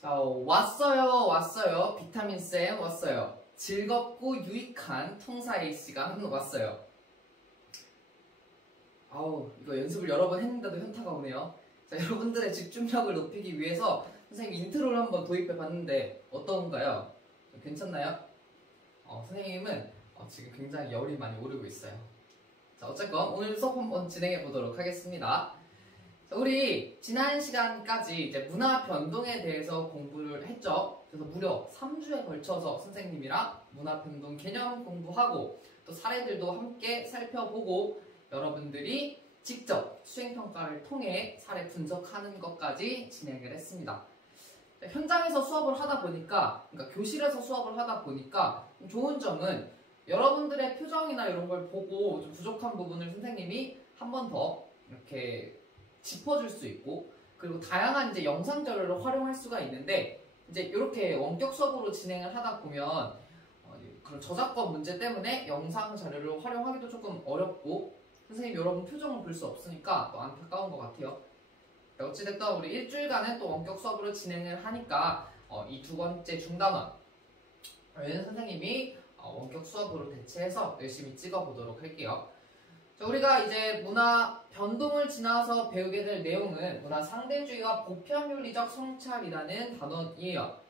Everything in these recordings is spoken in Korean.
자, 왔어요. 비타민쌤 왔어요. 즐겁고 유익한 통사의 시간 왔어요. 이거 연습을 여러 번 했는데도 현타가 오네요. 자, 여러분들의 집중력을 높이기 위해서 선생님 인트로를 한번 도입해 봤는데 어떤가요? 괜찮나요? 선생님은 지금 굉장히 열이 많이 오르고 있어요. 자, 어쨌건 오늘 수업 한번 진행해 보도록 하겠습니다. 자, 우리 지난 시간까지 이제 문화 변동에 대해서 공부를 했죠. 그래서 무려 3주에 걸쳐서 선생님이랑 문화 변동 개념 공부하고 또 사례들도 함께 살펴보고 여러분들이 직접 수행평가를 통해 사례 분석하는 것까지 진행을 했습니다. 현장에서 수업을 하다 보니까, 그러니까 교실에서 수업을 하다 보니까 좋은 점은 여러분들의 표정이나 이런 걸 보고 좀 부족한 부분을 선생님이 한 번 더 이렇게 짚어줄 수 있고, 그리고 다양한 이제 영상 자료를 활용할 수가 있는데, 이제 이렇게 원격 수업으로 진행을 하다 보면 그런 저작권 문제 때문에 영상 자료를 활용하기도 조금 어렵고, 선생님 여러분 표정을 볼 수 없으니까 또 안타까운 것 같아요. 어찌됐든 우리 일주일간은 또 원격 수업으로 진행을 하니까 이 두 번째 중단원 선생님이 원격 수업으로 대체해서 열심히 찍어보도록 할게요. 자, 우리가 이제 문화 변동을 지나서 배우게 될 내용은 문화 상대주의와 보편윤리적 성찰이라는 단원이에요.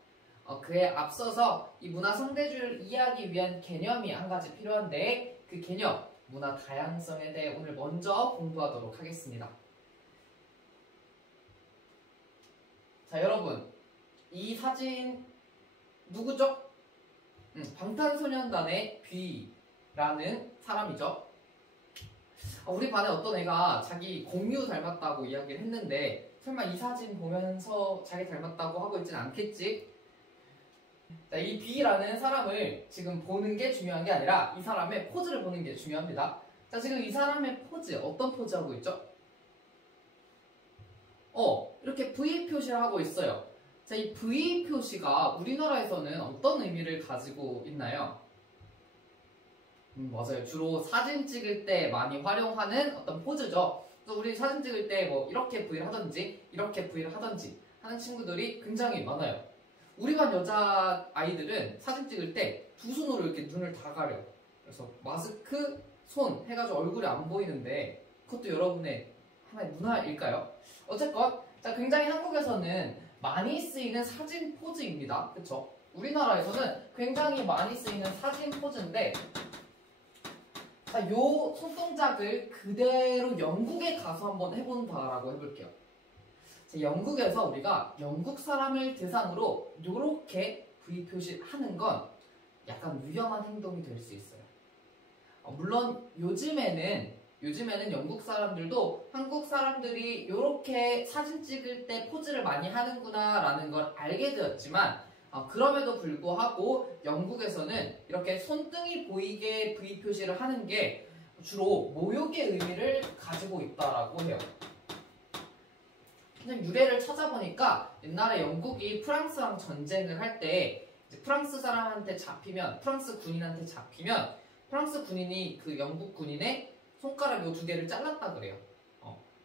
그에 앞서서 이 문화 상대주의를 이해하기 위한 개념이 한 가지 필요한데, 그 개념 문화 다양성에 대해 오늘 먼저 공부하도록 하겠습니다. 자, 여러분, 이 사진 누구죠? 방탄소년단의 뷔라는 사람이죠. 우리 반에 어떤 애가 자기 공유 닮았다고 이야기를 했는데, 설마 이 사진 보면서 자기 닮았다고 하고 있진 않겠지? 자, 이 뷔라는 사람을 지금 보는 게 중요한 게 아니라 이 사람의 포즈를 보는 게 중요합니다. 자, 지금 이 사람의 포즈, 어떤 포즈 하고 있죠? 이렇게 V 표시를 하고 있어요. 자, 이 V 표시가 우리나라에서는 어떤 의미를 가지고 있나요? 맞아요. 주로 사진 찍을 때 많이 활용하는 어떤 포즈죠. 그래서 우리 사진 찍을 때 뭐 이렇게 V를 하든지 이렇게 V를 하든지 하는 친구들이 굉장히 많아요. 우리 반 여자 아이들은 사진 찍을 때 두 손으로 이렇게 눈을 다 가려. 그래서 마스크, 손 해가지고 얼굴이 안 보이는데, 그것도 여러분의 하나의 문화일까요? 어쨌건 자, 굉장히 한국에서는 많이 쓰이는 사진 포즈입니다. 그쵸? 우리나라에서는 굉장히 많이 쓰이는 사진 포즈인데, 자, 요 손동작을 그대로 영국에 가서 한번 해본다라고 해볼게요. 자, 영국에서 우리가 영국 사람을 대상으로 요렇게 V 표시하는 건 약간 위험한 행동이 될 수 있어요. 물론 요즘에는 영국 사람들도 한국 사람들이 이렇게 사진 찍을 때 포즈를 많이 하는구나 라는 걸 알게 되었지만, 그럼에도 불구하고 영국에서는 이렇게 손등이 보이게 V 표시를 하는 게 주로 모욕의 의미를 가지고 있다라고 해요. 그냥 유래를 찾아보니까 옛날에 영국이 프랑스랑 전쟁을 할 때 프랑스 사람한테 잡히면, 프랑스 군인한테 잡히면 프랑스 군인이 그 영국 군인의 손가락 요 두 개를 잘랐다 그래요.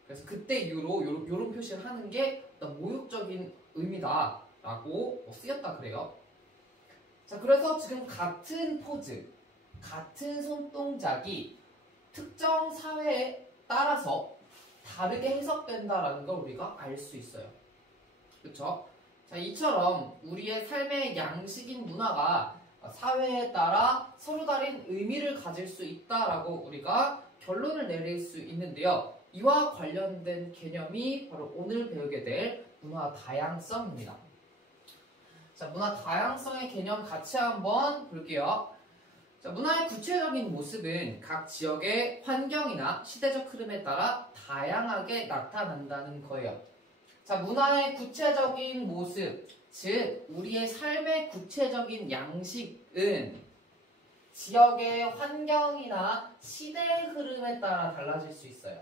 그래서 그때 이후로 요런 표시를 하는 게 어떤 모욕적인 의미다라고 쓰였다 그래요. 자, 그래서 지금 같은 포즈, 같은 손동작이 특정 사회에 따라서 다르게 해석된다라는 걸 우리가 알 수 있어요. 그쵸? 자, 이처럼 우리의 삶의 양식인 문화가 사회에 따라 서로 다른 의미를 가질 수 있다라고 우리가 결론을 내릴 수 있는데요. 이와 관련된 개념이 바로 오늘 배우게 될 문화 다양성입니다. 자, 문화 다양성의 개념 같이 한번 볼게요. 자, 문화의 구체적인 모습은 각 지역의 환경이나 시대적 흐름에 따라 다양하게 나타난다는 거예요. 자, 문화의 구체적인 모습, 즉 우리의 삶의 구체적인 양식은 지역의 환경이나 시대의 흐름에 따라 달라질 수 있어요.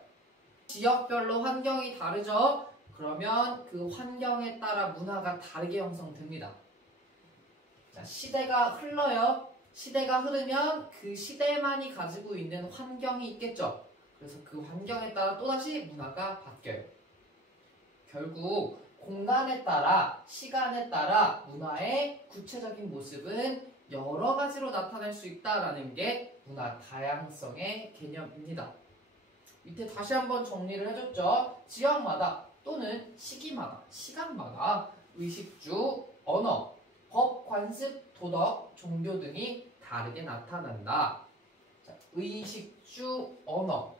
지역별로 환경이 다르죠? 그러면 그 환경에 따라 문화가 다르게 형성됩니다. 자, 시대가 흘러요. 시대가 흐르면 그 시대만이 가지고 있는 환경이 있겠죠. 그래서 그 환경에 따라 또다시 문화가 바뀌어요. 결국 공간에 따라, 시간에 따라 문화의 구체적인 모습은 여러 가지로 나타날 수 있다는 게 문화 다양성의 개념입니다. 밑에 다시 한번 정리를 해줬죠. 지역마다 또는 시기마다, 시간마다 의식주, 언어, 법, 관습, 도덕, 종교 등이 다르게 나타난다. 자, 의식주, 언어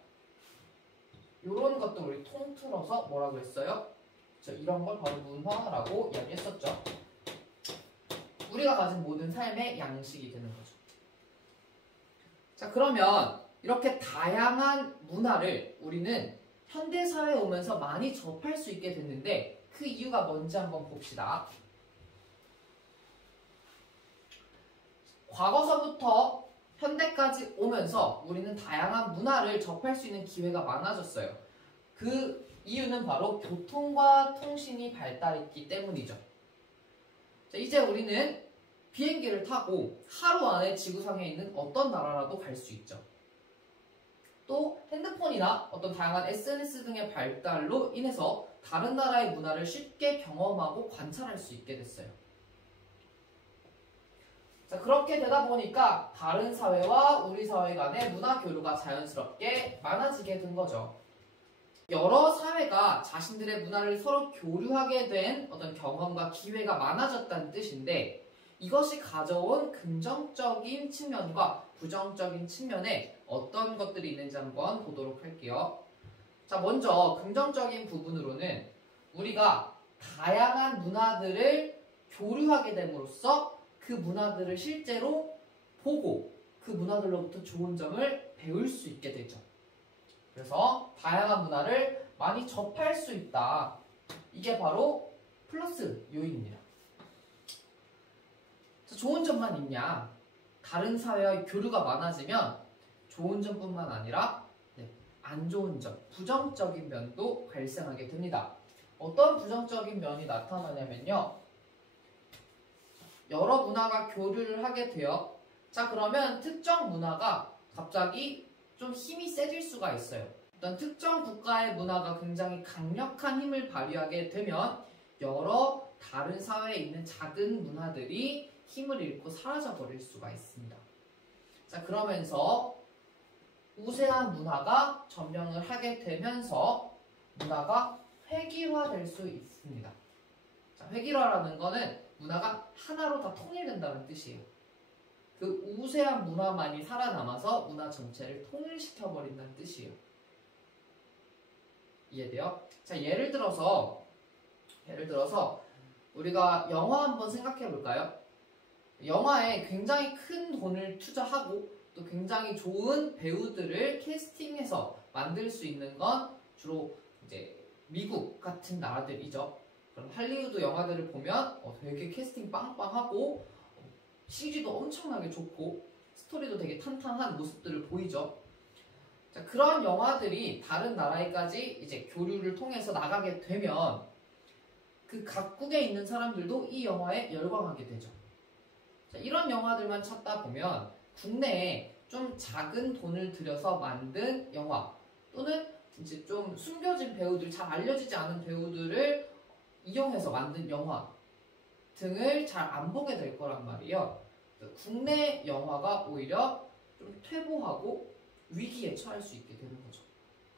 이런 것들 우리 통틀어서 뭐라고 했어요? 이런 걸 바로 문화라고 이야기했었죠. 우리가 가진 모든 삶의 양식이 되는 거죠. 자, 그러면 이렇게 다양한 문화를 우리는 현대사회에 오면서 많이 접할 수 있게 됐는데 그 이유가 뭔지 한번 봅시다. 과거서부터 현대까지 오면서 우리는 다양한 문화를 접할 수 있는 기회가 많아졌어요. 그 이유는 바로 교통과 통신이 발달했기 때문이죠. 자, 이제 우리는 비행기를 타고 하루 안에 지구상에 있는 어떤 나라라도 갈 수 있죠. 또 핸드폰이나 어떤 다양한 SNS 등의 발달로 인해서 다른 나라의 문화를 쉽게 경험하고 관찰할 수 있게 됐어요. 자, 그렇게 되다 보니까 다른 사회와 우리 사회 간의 문화 교류가 자연스럽게 많아지게 된 거죠. 여러 사회가 자신들의 문화를 서로 교류하게 된 어떤 경험과 기회가 많아졌다는 뜻인데 이것이 가져온 긍정적인 측면과 부정적인 측면에 어떤 것들이 있는지 한번 보도록 할게요. 자, 먼저 긍정적인 부분으로는 우리가 다양한 문화들을 교류하게 됨으로써 그 문화들을 실제로 보고 그 문화들로부터 좋은 점을 배울 수 있게 되죠. 그래서 다양한 문화를 많이 접할 수 있다. 이게 바로 플러스 요인입니다. 좋은 점만 있냐? 다른 사회와 교류가 많아지면 좋은 점뿐만 아니라 안 좋은 점, 부정적인 면도 발생하게 됩니다. 어떤 부정적인 면이 나타나냐면요. 여러 문화가 교류를 하게 돼요. 자, 그러면 특정 문화가 갑자기 좀 힘이 세질 수가 있어요. 어떤 특정 국가의 문화가 굉장히 강력한 힘을 발휘하게 되면 여러 다른 사회에 있는 작은 문화들이 힘을 잃고 사라져 버릴 수가 있습니다. 자, 그러면서 우세한 문화가 점령을 하게 되면서 문화가 획일화될 수 있습니다. 자, 획일화라는 거는 문화가 하나로 다 통일된다는 뜻이에요. 그 우세한 문화만이 살아남아서 문화 전체를 통일시켜버린다는 뜻이에요. 이해돼요? 자, 예를 들어서 우리가 영화 한번 생각해 볼까요? 영화에 굉장히 큰 돈을 투자하고 또 굉장히 좋은 배우들을 캐스팅해서 만들 수 있는 건 주로 이제 미국 같은 나라들이죠. 그럼 할리우드 영화들을 보면 되게 캐스팅 빵빵하고 CG도 엄청나게 좋고 스토리도 되게 탄탄한 모습들을 보이죠. 자, 그런 영화들이 다른 나라에까지 이제 교류를 통해서 나가게 되면 그 각국에 있는 사람들도 이 영화에 열광하게 되죠. 자, 이런 영화들만 찾다 보면 국내에 좀 작은 돈을 들여서 만든 영화 또는 이제 좀 숨겨진 배우들, 잘 알려지지 않은 배우들을 이용해서 만든 영화 등을 잘 안 보게 될 거란 말이에요. 국내 영화가 오히려 좀 퇴보하고 위기에 처할 수 있게 되는 거죠.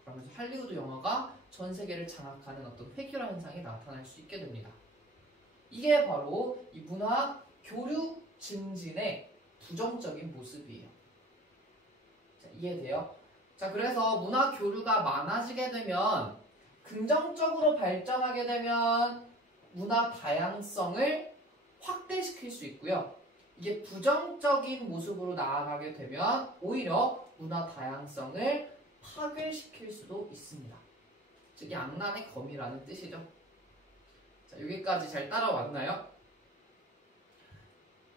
그러면서 할리우드 영화가 전 세계를 장악하는 어떤 획일화 현상이 나타날 수 있게 됩니다. 이게 바로 이 문화 교류 증진의 부정적인 모습이에요. 자, 이해돼요? 자, 그래서 문화 교류가 많아지게 되면 긍정적으로 발전하게 되면 문화 다양성을 확대시킬 수 있고요. 이게 부정적인 모습으로 나아가게 되면 오히려 문화 다양성을 파괴시킬 수도 있습니다. 즉 양난의 검이라는 뜻이죠. 자, 여기까지 잘 따라왔나요?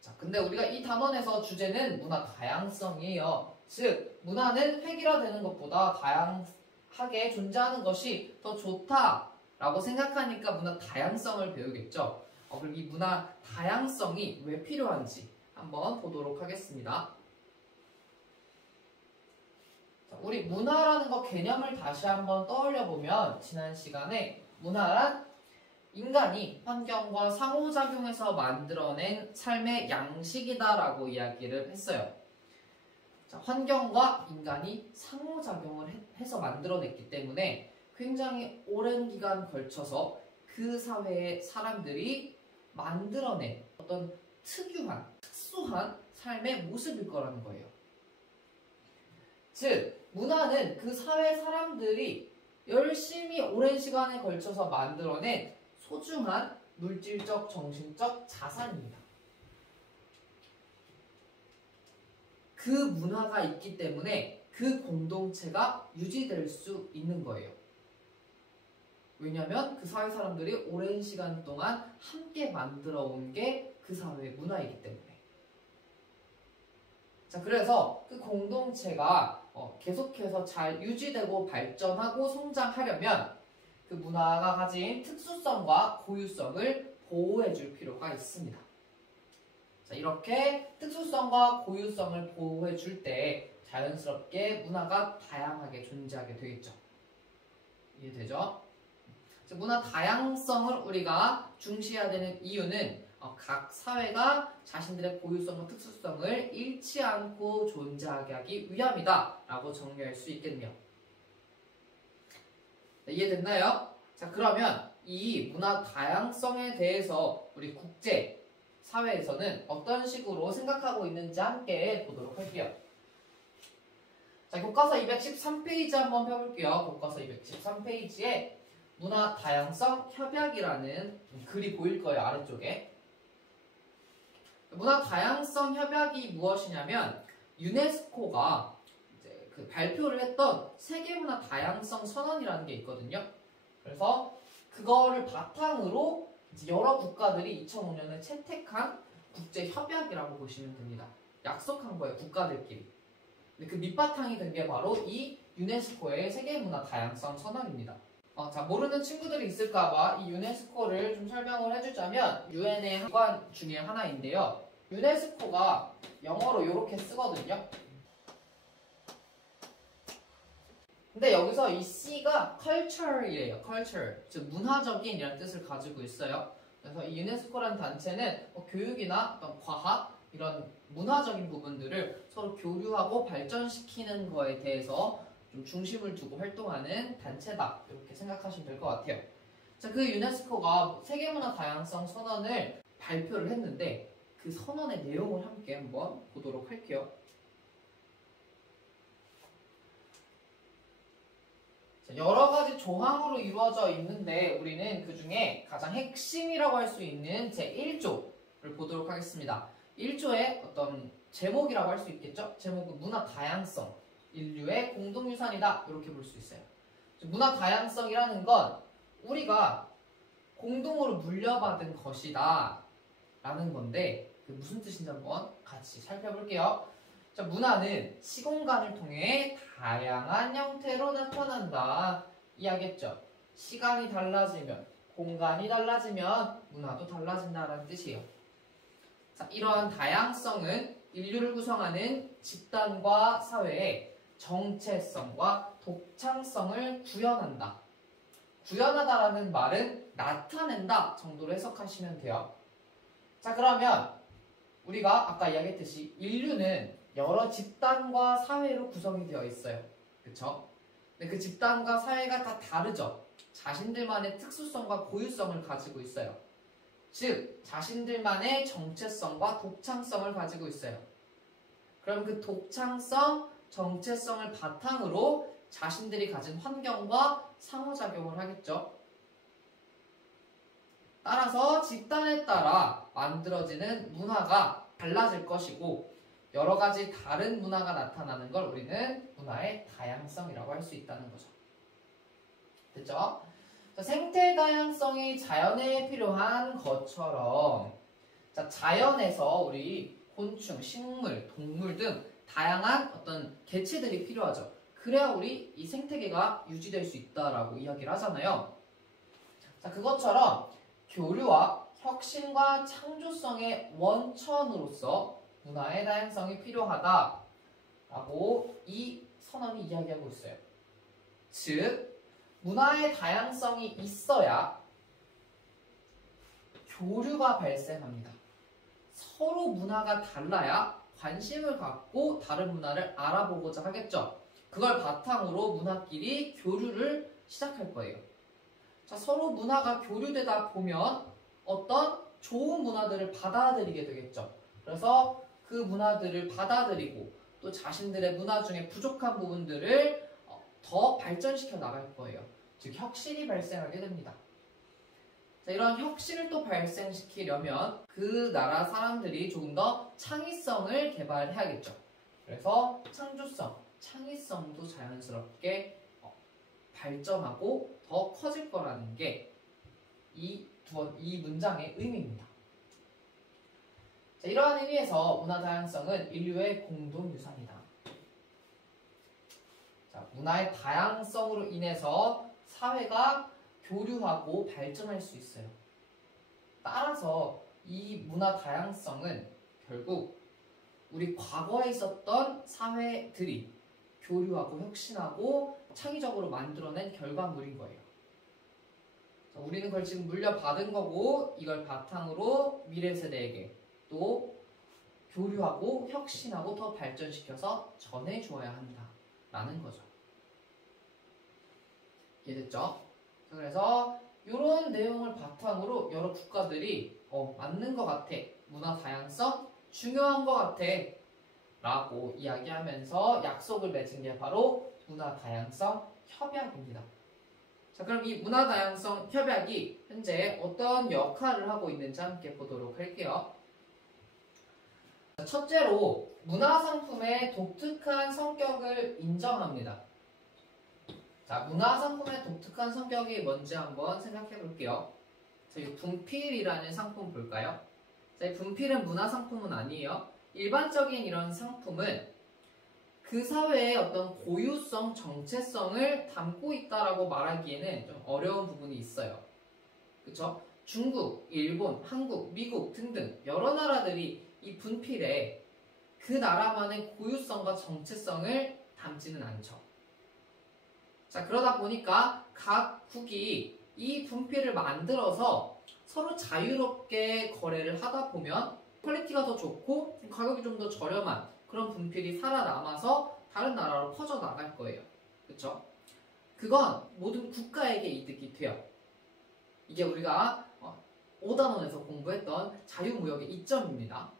자, 근데 우리가 이 단원에서 주제는 문화 다양성이에요. 즉 문화는 획일화되는 것보다 다양하게 존재하는 것이 더 좋다라고 생각하니까 문화 다양성을 배우겠죠. 그럼 이 문화 다양성이 왜 필요한지 한번 보도록 하겠습니다. 자, 우리 문화라는 거 개념을 다시 한번 떠올려 보면 지난 시간에 문화란 인간이 환경과 상호작용해서 만들어낸 삶의 양식이다라고 이야기를 했어요. 자, 환경과 인간이 상호작용을 해서 만들어냈기 때문에 굉장히 오랜 기간 걸쳐서 그 사회의 사람들이 만들어낸 어떤 특수한 삶의 모습일 거라는 거예요. 즉, 문화는 그 사회 사람들이 열심히 오랜 시간에 걸쳐서 만들어낸 소중한 물질적, 정신적 자산입니다. 그 문화가 있기 때문에 그 공동체가 유지될 수 있는 거예요. 왜냐하면 그 사회 사람들이 오랜 시간 동안 함께 만들어 온 게 그 사회의 문화이기 때문에. 자, 그래서 그 공동체가 계속해서 잘 유지되고 발전하고 성장하려면 그 문화가 가진 특수성과 고유성을 보호해 줄 필요가 있습니다. 자, 이렇게 특수성과 고유성을 보호해 줄 때 자연스럽게 문화가 다양하게 존재하게 되겠죠. 이해되죠? 자, 문화 다양성을 우리가 중시해야 되는 이유는 각 사회가 자신들의 고유성과 특수성을 잃지 않고 존재하게 하기 위함이다 라고 정리할 수 있겠네요. 네, 이해됐나요? 자, 그러면 이 문화 다양성에 대해서 우리 국제 사회에서는 어떤 식으로 생각하고 있는지 함께 보도록 할게요. 자, 교과서 213페이지 한번 펴볼게요. 교과서 213페이지에 문화 다양성 협약이라는 글이 보일 거예요. 아래쪽에. 문화 다양성 협약이 무엇이냐면 유네스코가 이제 그 발표를 했던 세계 문화 다양성 선언이라는 게 있거든요. 그래서 그거를 바탕으로 이제 여러 국가들이 2005년에 채택한 국제 협약이라고 보시면 됩니다. 약속한 거예요, 국가들끼리. 근데 그 밑바탕이 된 게 바로 이 유네스코의 세계 문화 다양성 선언입니다. 자, 모르는 친구들이 있을까봐 이 유네스코를 좀 설명을 해주자면 유엔의 기관 중에 하나인데요. 유네스코가 영어로 이렇게 쓰거든요. 근데 여기서 이 C가 culture이에요. culture, 즉 문화적인이라는 뜻을 가지고 있어요. 그래서 이 유네스코라는 단체는 교육이나 어떤 과학 이런 문화적인 부분들을 서로 교류하고 발전시키는 거에 대해서 좀 중심을 두고 활동하는 단체다. 이렇게 생각하시면 될 것 같아요. 자, 그 유네스코가 세계문화 다양성 선언을 발표를 했는데 그 선언의 내용을 함께 한번 보도록 할게요. 자, 여러 가지 조항으로 이루어져 있는데 우리는 그 중에 가장 핵심이라고 할 수 있는 제1조를 보도록 하겠습니다. 1조의 어떤 제목이라고 할 수 있겠죠? 제목은 문화 다양성. 인류의 공동유산이다 이렇게 볼 수 있어요. 문화 다양성이라는 건 우리가 공동으로 물려받은 것이다 라는 건데 그게 무슨 뜻인지 한번 같이 살펴볼게요. 자, 문화는 시공간을 통해 다양한 형태로 나타난다 이야기했죠. 시간이 달라지면 공간이 달라지면 문화도 달라진다라는 뜻이에요. 자, 이러한 다양성은 인류를 구성하는 집단과 사회에 정체성과 독창성을 구현한다. 구현하다라는 말은 나타낸다 정도로 해석하시면 돼요. 자, 그러면 우리가 아까 이야기했듯이 인류는 여러 집단과 사회로 구성이 되어 있어요. 그쵸? 근데 그 집단과 사회가 다 다르죠. 자신들만의 특수성과 고유성을 가지고 있어요. 즉, 자신들만의 정체성과 독창성을 가지고 있어요. 그럼 그 독창성, 정체성을 바탕으로 자신들이 가진 환경과 상호작용을 하겠죠. 따라서 집단에 따라 만들어지는 문화가 달라질 것이고 여러 가지 다른 문화가 나타나는 걸 우리는 문화의 다양성이라고 할 수 있다는 거죠. 됐죠? 자, 생태 다양성이 자연에 필요한 것처럼 자, 자연에서 우리 곤충, 식물, 동물 등 다양한 어떤 개체들이 필요하죠. 그래야 우리 이 생태계가 유지될 수 있다라고 이야기를 하잖아요. 자, 그것처럼 교류와 혁신과 창조성의 원천으로서 문화의 다양성이 필요하다라고 이 선언이 이야기하고 있어요. 즉, 문화의 다양성이 있어야 교류가 발생합니다. 서로 문화가 달라야 관심을 갖고 다른 문화를 알아보고자 하겠죠. 그걸 바탕으로 문화끼리 교류를 시작할 거예요. 자, 서로 문화가 교류되다 보면 어떤 좋은 문화들을 받아들이게 되겠죠. 그래서 그 문화들을 받아들이고 또 자신들의 문화 중에 부족한 부분들을 더 발전시켜 나갈 거예요. 즉 혁신이 발생하게 됩니다. 자, 이런 혁신을 또 발생시키려면 그 나라 사람들이 조금 더 창의성을 개발해야겠죠. 그래서 창조성, 창의성도 자연스럽게 발전하고 더 커질 거라는 게 이 문장의 의미입니다. 자, 이러한 의미에서 문화 다양성은 인류의 공동유산이다. 자, 문화의 다양성으로 인해서 사회가 교류하고 발전할 수 있어요. 따라서 이 문화 다양성은 결국 우리 과거에 있었던 사회들이 교류하고 혁신하고 창의적으로 만들어낸 결과물인 거예요. 자, 우리는 그걸 지금 물려받은 거고 이걸 바탕으로 미래 세대에게 또 교류하고 혁신하고 더 발전시켜서 전해주어야 한다라는 거죠. 이해됐죠? 그래서 이런 내용을 바탕으로 여러 국가들이 맞는 것 같아, 문화 다양성 중요한 것 같아 라고 이야기하면서 약속을 맺은 게 바로 문화 다양성 협약입니다. 자, 그럼 이 문화 다양성 협약이 현재 어떤 역할을 하고 있는지 함께 보도록 할게요. 첫째로 문화상품의 독특한 성격을 인정합니다. 자, 문화상품의 독특한 성격이 뭔지 한번 생각해 볼게요. 자, 이 분필이라는 상품 볼까요? 자, 이 분필은 문화상품은 아니에요. 일반적인 이런 상품은 그 사회의 어떤 고유성, 정체성을 담고 있다라고 말하기에는 좀 어려운 부분이 있어요. 그쵸? 중국, 일본, 한국, 미국 등등 여러 나라들이 이 분필에 그 나라만의 고유성과 정체성을 담지는 않죠. 자, 그러다 보니까 각국이 이 분필을 만들어서 서로 자유롭게 거래를 하다 보면 퀄리티가 더 좋고 가격이 좀 더 저렴한 그런 분필이 살아남아서 다른 나라로 퍼져나갈 거예요. 그쵸? 그건 모든 국가에게 이득이 돼요. 이게 우리가 5단원에서 공부했던 자유무역의 이점입니다.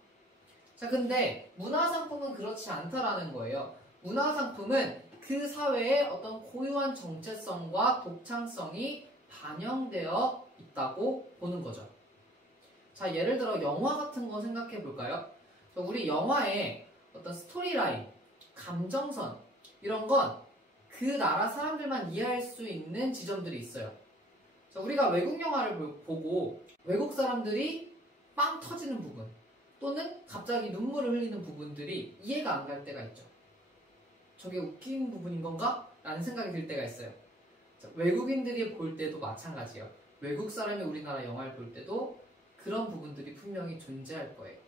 자, 근데 문화상품은 그렇지 않다라는 거예요. 문화상품은 그 사회의 어떤 고유한 정체성과 독창성이 반영되어 있다고 보는 거죠. 자, 예를 들어 영화 같은 거 생각해 볼까요? 우리 영화의 어떤 스토리라인, 감정선 이런 건 그 나라 사람들만 이해할 수 있는 지점들이 있어요. 자, 우리가 외국 영화를 보고 외국 사람들이 빵 터지는 부분 또는 갑자기 눈물을 흘리는 부분들이 이해가 안 갈 때가 있죠. 저게 웃긴 부분인 건가? 라는 생각이 들 때가 있어요. 자, 외국인들이 볼 때도 마찬가지예요. 외국 사람이 우리나라 영화를 볼 때도 그런 부분들이 분명히 존재할 거예요.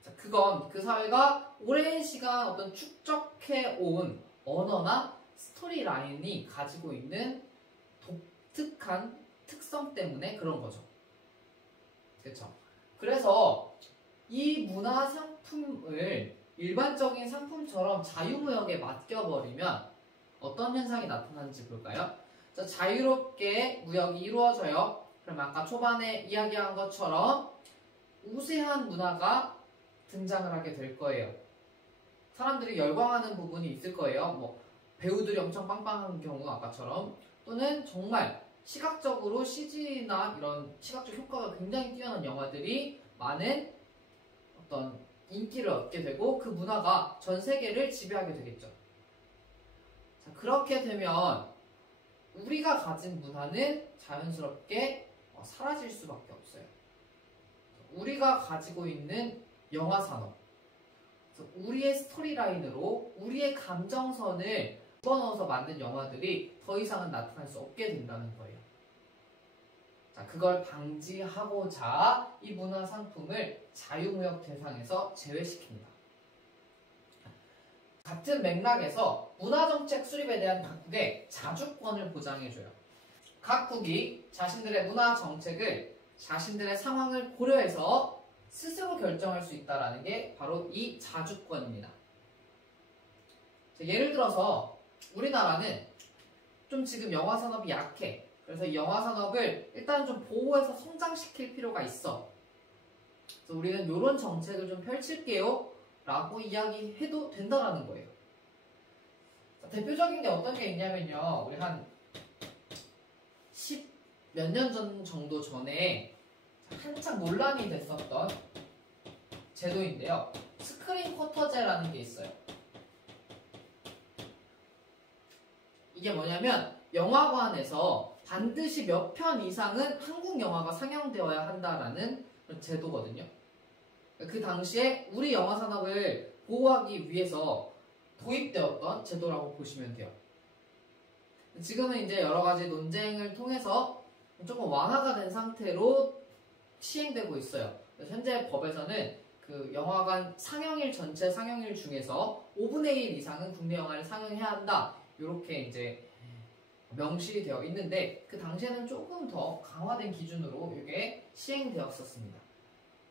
자, 그건 그 사회가 오랜 시간 어떤 축적해 온 언어나 스토리 라인이 가지고 있는 독특한 특성 때문에 그런 거죠. 그렇죠? 그래서 이 문화 상품을 일반적인 상품처럼 자유무역에 맡겨버리면 어떤 현상이 나타나는지 볼까요? 자, 자유롭게 무역이 이루어져요. 그럼 아까 초반에 이야기한 것처럼 우세한 문화가 등장을 하게 될 거예요. 사람들이 열광하는 부분이 있을 거예요. 뭐 배우들이 엄청 빵빵한 경우 아까처럼 또는 정말 시각적으로 CG나 이런 시각적 효과가 굉장히 뛰어난 영화들이 많은 어떤 인기를 얻게 되고 그 문화가 전 세계를 지배하게 되겠죠. 자, 그렇게 되면 우리가 가진 문화는 자연스럽게 사라질 수밖에 없어요. 우리가 가지고 있는 영화 산업, 우리의 스토리라인으로 우리의 감정선을 집어넣어서 만든 영화들이 더 이상은 나타날 수 없게 된다는 거예요. 자, 그걸 방지하고자 이 문화상품을 자유무역 대상에서 제외시킵니다. 같은 맥락에서 문화정책 수립에 대한 각국의 자주권을 보장해줘요. 각국이 자신들의 문화정책을 자신들의 상황을 고려해서 스스로 결정할 수 있다는 게 바로 이 자주권입니다. 예를 들어서 우리나라는 좀 지금 영화산업이 약해. 그래서 이 영화산업을 일단 좀 보호해서 성장시킬 필요가 있어. 그래서 우리는 이런 정책을 좀 펼칠게요 라고 이야기해도 된다라는 거예요. 대표적인 게 어떤 게 있냐면요, 우리 한 10 몇 년 전 정도 전에 한창 논란이 됐었던 제도인데요, 스크린 쿼터제라는 게 있어요. 이게 뭐냐면 영화관에서 반드시 몇 편 이상은 한국 영화가 상영되어야 한다라는 제도거든요. 그 당시에 우리 영화 산업을 보호하기 위해서 도입되었던 제도라고 보시면 돼요. 지금은 이제 여러 가지 논쟁을 통해서 조금 완화가 된 상태로 시행되고 있어요. 현재 법에서는 그 영화관 상영일 전체 상영일 중에서 5분의 1 이상은 국내 영화를 상영해야 한다. 이렇게 이제 명시되어 있는데 그 당시에는 조금 더 강화된 기준으로 이게 시행되었었습니다.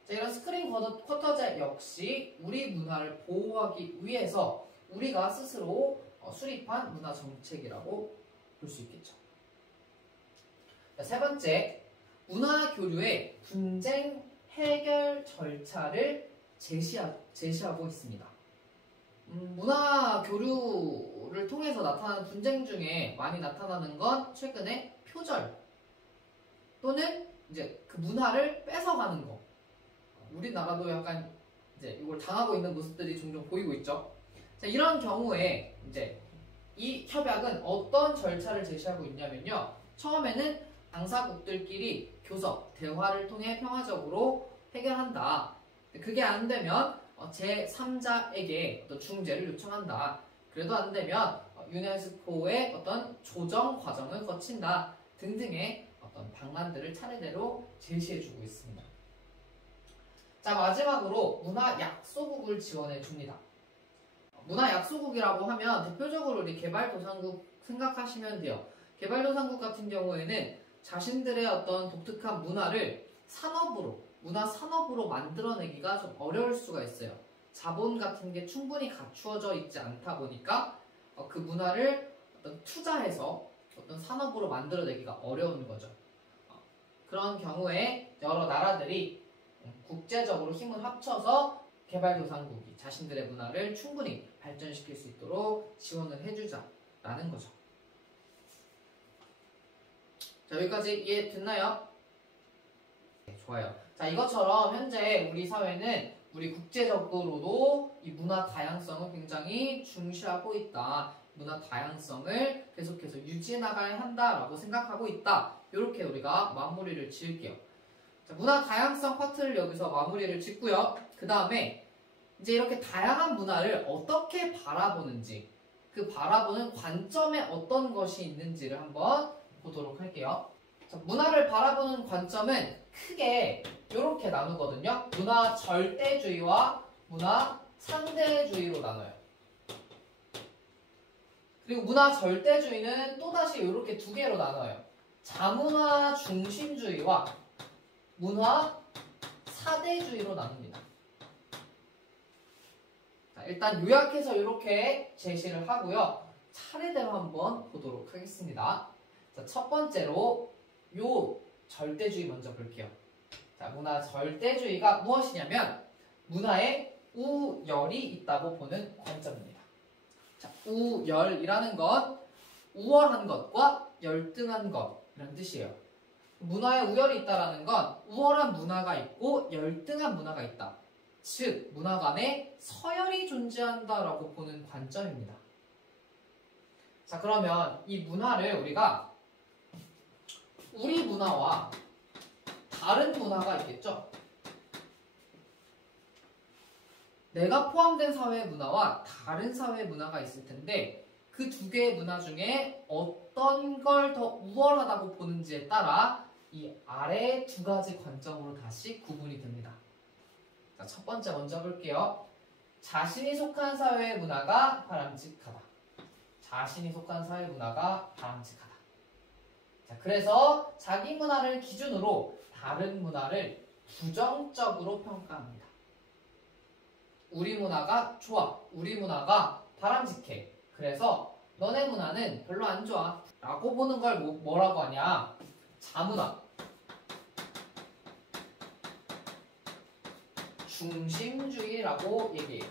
자, 이런 스크린 쿼터제 역시 우리 문화를 보호하기 위해서 우리가 스스로 수립한 문화 정책이라고 볼 수 있겠죠. 자, 세 번째, 문화 교류의 분쟁 해결 절차를 제시하고 있습니다. 문화 교류를 통해서 나타나는 분쟁 중에 많이 나타나는 건 최근에 표절 또는 이제 그 문화를 뺏어가는 거. 우리나라도 약간 이제 이걸 당하고 있는 모습들이 종종 보이고 있죠. 자, 이런 경우에 이제 이 협약은 어떤 절차를 제시하고 있냐면요, 처음에는 당사국들끼리 교섭, 대화를 통해 평화적으로 해결한다. 그게 안 되면 제3자에게 어떤 중재를 요청한다. 그래도 안 되면 유네스코의 어떤 조정 과정을 거친다 등등의 어떤 방안들을 차례대로 제시해주고 있습니다. 자, 마지막으로 문화 약소국을 지원해 줍니다. 문화 약소국이라고 하면 대표적으로 우리 개발도상국 생각하시면 돼요. 개발도상국 같은 경우에는 자신들의 어떤 독특한 문화를 문화 산업으로 만들어내기가 좀 어려울 수가 있어요. 자본 같은 게 충분히 갖추어져 있지 않다 보니까 그 문화를 어떤 투자해서 어떤 산업으로 만들어내기가 어려운 거죠. 그런 경우에 여러 나라들이 국제적으로 힘을 합쳐서 개발도상국이 자신들의 문화를 충분히 발전시킬 수 있도록 지원을 해주자라는 거죠. 자, 여기까지 이해됐나요? 네, 좋아요. 자, 이것처럼 현재 우리 사회는 우리 국제적으로도 이 문화 다양성을 굉장히 중시하고 있다. 문화 다양성을 계속해서 유지해 나가야 한다라고 생각하고 있다. 이렇게 우리가 마무리를 지을게요. 자, 문화 다양성 파트를 여기서 마무리를 짓고요. 그 다음에 이제 이렇게 다양한 문화를 어떻게 바라보는지, 그 바라보는 관점에 어떤 것이 있는지를 한번 보도록 할게요. 자, 문화를 바라보는 관점은 크게 이렇게 나누거든요. 문화 절대주의와 문화 상대주의로 나눠요. 그리고 문화 절대주의는 또다시 이렇게 두 개로 나눠요. 자문화 중심주의와 문화 사대주의로 나눕니다. 자, 일단 요약해서 이렇게 제시를 하고요. 차례대로 한번 보도록 하겠습니다. 자, 첫 번째로 요 절대주의 먼저 볼게요. 자, 문화 절대주의가 무엇이냐면 문화에 우열이 있다고 보는 관점입니다. 자, 우열이라는 건 우월한 것과 열등한 것이라는 뜻이에요. 문화에 우열이 있다라는 건 우월한 문화가 있고 열등한 문화가 있다. 즉, 문화 간에 서열이 존재한다라고 보는 관점입니다. 자, 그러면 이 문화를 우리가 우리 문화와 다른 문화가 있겠죠? 내가 포함된 사회의 문화와 다른 사회의 문화가 있을 텐데 그 두 개의 문화 중에 어떤 걸 더 우월하다고 보는지에 따라 이 아래 두 가지 관점으로 다시 구분이 됩니다. 자, 첫 번째 먼저 볼게요. 자신이 속한 사회의 문화가 바람직하다. 자신이 속한 사회 문화가 바람직하다. 자, 그래서 자기 문화를 기준으로 다른 문화를 부정적으로 평가합니다. 우리 문화가 좋아. 우리 문화가 바람직해. 그래서 너네 문화는 별로 안 좋아. 라고 보는 걸 뭐라고 하냐? 자문화. 중심주의라고 얘기해요.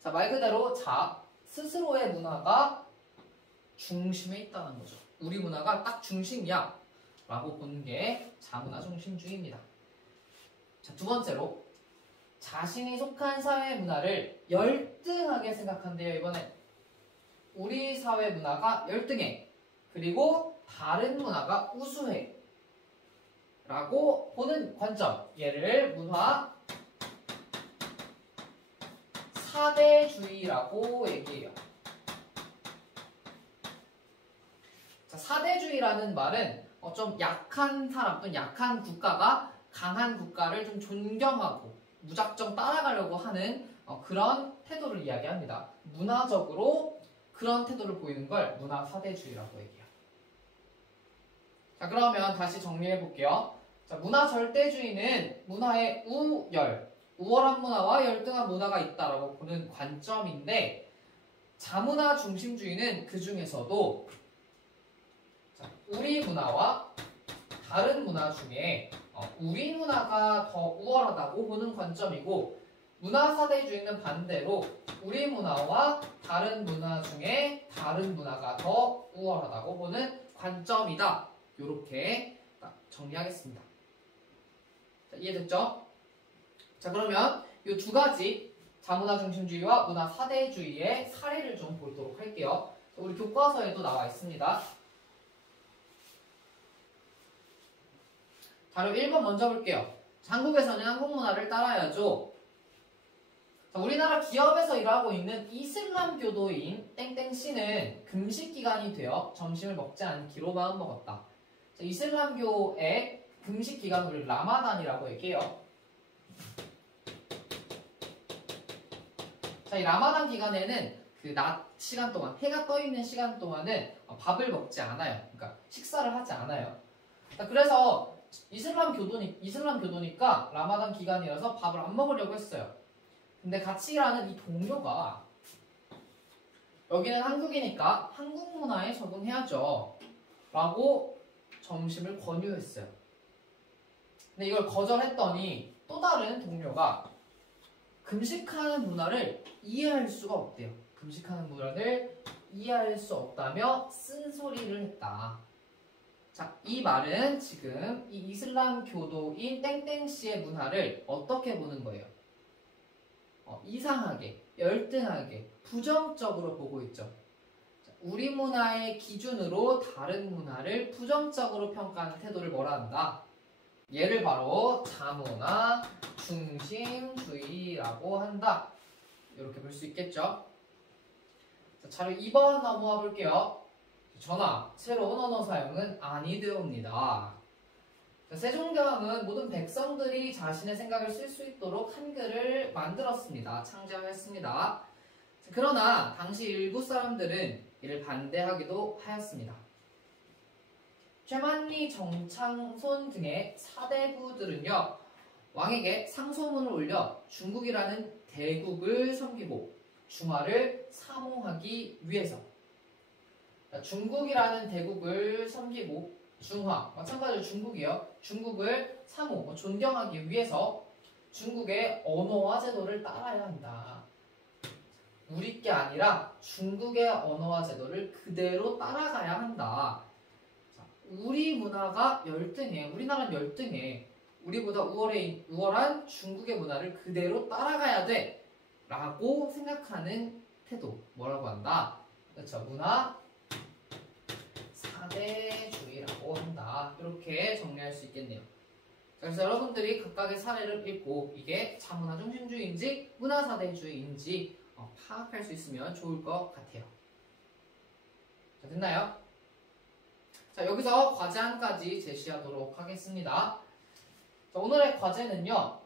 자, 말 그대로 스스로의 문화가 중심에 있다는 거죠. 우리 문화가 딱 중심이야 라고 보는 게 자문화 중심주의입니다. 자, 두 번째로 자신이 속한 사회 문화를 열등하게 생각한대요. 이번엔 우리 사회 문화가 열등해. 그리고 다른 문화가 우수해 라고 보는 관점. 얘를 문화 사대주의라고 얘기해요. 자, 사대주의라는 말은 좀 약한 사람 또는 약한 국가가 강한 국가를 좀 존경하고 무작정 따라가려고 하는 그런 태도를 이야기합니다. 문화적으로 그런 태도를 보이는 걸 문화 사대주의라고 얘기해요. 자, 그러면 다시 정리해 볼게요. 자, 문화 절대주의는 문화의 우월한 문화와 열등한 문화가 있다라고 보는 관점인데, 자문화 중심주의는 그 중에서도 우리 문화와 다른 문화 중에 우리 문화가 더 우월하다고 보는 관점이고, 문화사대주의는 반대로 우리 문화와 다른 문화 중에 다른 문화가 더 우월하다고 보는 관점이다. 이렇게 정리하겠습니다. 자, 이해됐죠? 자, 그러면 이 두 가지 자문화 중심주의와 문화 사대주의의 사례를 좀 보도록 할게요. 우리 교과서에도 나와 있습니다. 자료 1번 먼저 볼게요. 한국에서는 한국 문화를 따라야죠. 자, 우리나라 기업에서 일하고 있는 이슬람 교도인 땡땡씨는 금식 기간이 되어 점심을 먹지 않기로 마음먹었다. 자, 이슬람교의 금식 기간을 우리 라마단이라고 얘기해요. 자, 이 라마단 기간에는 그 낮 시간 동안, 해가 떠 있는 시간 동안은 밥을 먹지 않아요. 그러니까 식사를 하지 않아요. 자, 그래서 이슬람 교도니까 라마단 기간이라서 밥을 안 먹으려고 했어요. 근데 같이 일하는 이 동료가 여기는 한국이니까 한국 문화에 적응해야죠 라고 점심을 권유했어요. 근데 이걸 거절했더니 또 다른 동료가 금식하는 문화를 이해할 수가 없대요. 금식하는 문화를 이해할 수 없다며 쓴소리를 했다. 자, 이 말은 지금 이 이슬람 교도인 땡땡씨의 문화를 어떻게 보는 거예요? 이상하게, 열등하게, 부정적으로 보고 있죠. 자, 우리 문화의 기준으로 다른 문화를 부정적으로 평가하는 태도를 뭐라 한다? 얘를 바로 자문화 중심주의라고 한다. 이렇게 볼 수 있겠죠? 자, 자료 2번 넘어와 볼게요. 전화, 새로운 언어 사용은 아니 되옵니다. 세종대왕은 모든 백성들이 자신의 생각을 쓸 수 있도록 한글을 만들었습니다. 창제하였습니다. 그러나 당시 일부 사람들은 이를 반대하기도 하였습니다. 최만리, 정창손 등의 사대부들은요, 왕에게 상소문을 올려 중국이라는 대국을 섬기고 중화를 사모하기 위해서, 중국이라는 대국을 섬기고 중화, 마찬가지로 중국이요. 중국을 사모, 존경하기 위해서 중국의 언어와 제도를 따라야 한다. 우리 게 아니라 중국의 언어와 제도를 그대로 따라가야 한다. 우리 문화가 열등해. 우리나라는 열등해. 우리보다 우월한 중국의 문화를 그대로 따라가야 돼. 라고 생각하는 태도. 뭐라고 한다? 그렇죠. 문화 사대주의라고 한다. 이렇게 정리할 수 있겠네요. 자, 그래서 여러분들이 각각의 사례를 읽고 이게 자문화 중심주의인지 문화 사대주의인지 파악할 수 있으면 좋을 것 같아요. 자, 됐나요? 자, 여기서 과제 한 가지 제시하도록 하겠습니다. 자, 오늘의 과제는요.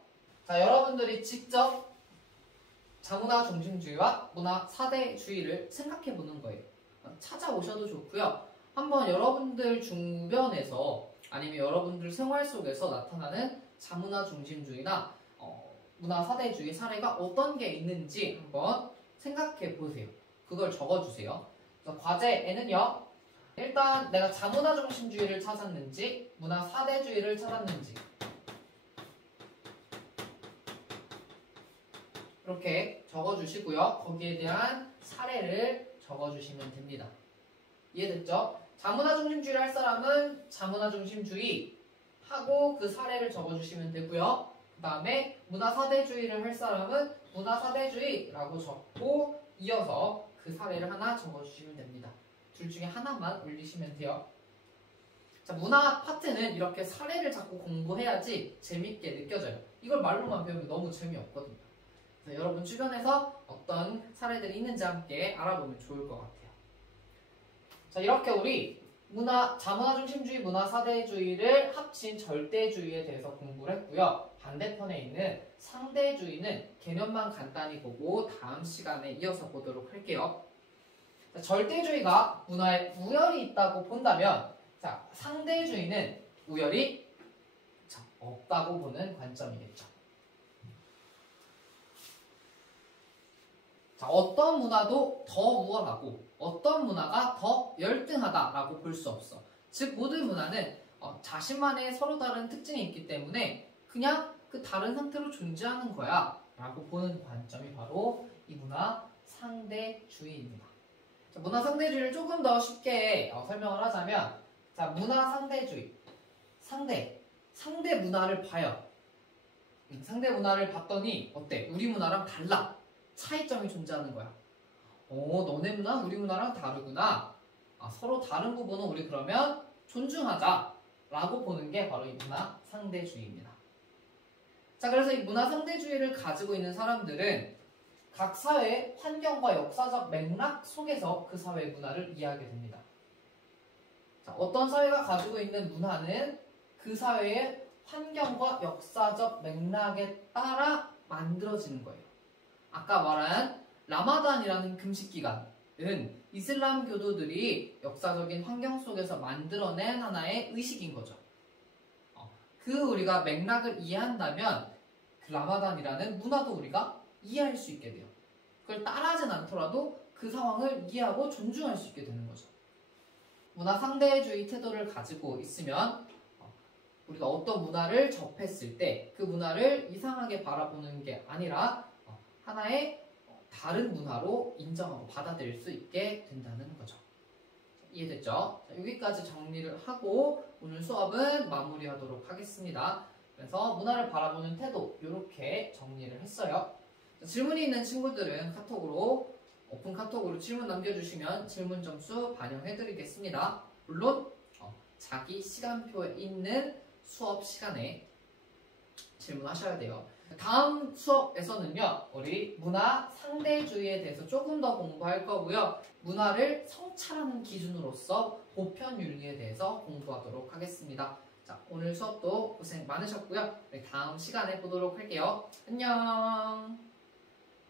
자, 여러분들이 직접 자문화 중심주의와 문화 사대주의를 생각해 보는 거예요. 찾아오셔도 좋고요. 한번 여러분들 주변에서 아니면 여러분들 생활 속에서 나타나는 자문화 중심주의나 문화 사대주의 사례가 어떤 게 있는지 한번 생각해 보세요. 그걸 적어주세요. 과제에는요. 일단 내가 자문화 중심주의를 찾았는지 문화 사대주의를 찾았는지 이렇게 적어주시고요. 거기에 대한 사례를 적어주시면 됩니다. 이해됐죠? 자문화 중심주의를 할 사람은 자문화 중심주의 하고 그 사례를 적어주시면 되고요. 그 다음에 문화 사대주의를 할 사람은 문화 사대주의라고 적고 이어서 그 사례를 하나 적어주시면 됩니다. 둘 중에 하나만 올리시면 돼요. 자, 문화 파트는 이렇게 사례를 자꾸 공부해야지 재밌게 느껴져요. 이걸 말로만 배우면 너무 재미없거든요. 그래서 여러분 주변에서 어떤 사례들이 있는지 함께 알아보면 좋을 것 같아요. 자, 이렇게 우리 자문화 중심주의, 문화 사대주의를 합친 절대주의에 대해서 공부를 했고요. 반대편에 있는 상대주의는 개념만 간단히 보고 다음 시간에 이어서 보도록 할게요. 자, 절대주의가 문화에 우열이 있다고 본다면 자, 상대주의는 우열이 없다고 보는 관점이겠죠. 자, 어떤 문화도 더 우월하고 어떤 문화가 더 열등하다라고 볼 수 없어. 즉 모든 문화는 자신만의 서로 다른 특징이 있기 때문에 그냥 그 다른 상태로 존재하는 거야 라고 보는 관점이 바로 이 문화 상대주의입니다. 자, 문화 상대주의를 조금 더 쉽게 설명을 하자면 자, 문화 상대주의 상대 문화를 봐요. 상대 문화를 봤더니 어때? 우리 문화랑 달라. 차이점이 존재하는 거야. 너네 문화 우리 문화랑 다르구나. 서로 다른 부분은 우리 그러면 존중하자 라고 보는 게 바로 이 문화 상대주의입니다. 자, 그래서 이 문화 상대주의를 가지고 있는 사람들은 각 사회의 환경과 역사적 맥락 속에서 그 사회의 문화를 이해하게 됩니다. 자, 어떤 사회가 가지고 있는 문화는 그 사회의 환경과 역사적 맥락에 따라 만들어지는 거예요. 아까 말한 라마단이라는 금식기간은 이슬람 교도들이 역사적인 환경 속에서 만들어낸 하나의 의식인 거죠. 우리가 맥락을 이해한다면 그 라마단이라는 문화도 우리가 이해할 수 있게 돼요. 그걸 따라하진 않더라도 그 상황을 이해하고 존중할 수 있게 되는 거죠. 문화 상대주의 태도를 가지고 있으면 우리가 어떤 문화를 접했을 때 그 문화를 이상하게 바라보는 게 아니라 하나의 다른 문화로 인정하고 받아들일 수 있게 된다는 거죠. 이해됐죠? 자, 여기까지 정리를 하고 오늘 수업은 마무리하도록 하겠습니다. 그래서 문화를 바라보는 태도 이렇게 정리를 했어요. 자, 질문이 있는 친구들은 오픈 카톡으로 질문 남겨주시면 질문 점수 반영해드리겠습니다. 물론 자기 시간표에 있는 수업 시간에 질문하셔야 돼요. 다음 수업에서는요, 우리 문화 상대주의에 대해서 조금 더 공부할 거고요. 문화를 성찰하는 기준으로서 보편윤리에 대해서 공부하도록 하겠습니다. 자, 오늘 수업도 고생 많으셨고요. 우리 다음 시간에 보도록 할게요. 안녕!